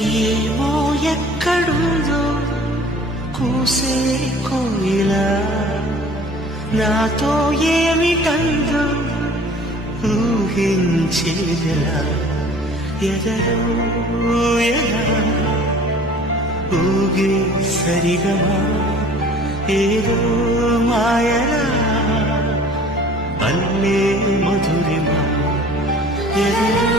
ఏమో ఎక్కడుందో కూసే కోయిలా నాతో ఏమిటందో ఊహించేదెలా ఎదరో ఎలా ఊగే సరిగమా ఏదో మాయలా అల్లే మధురిమా ఎదరో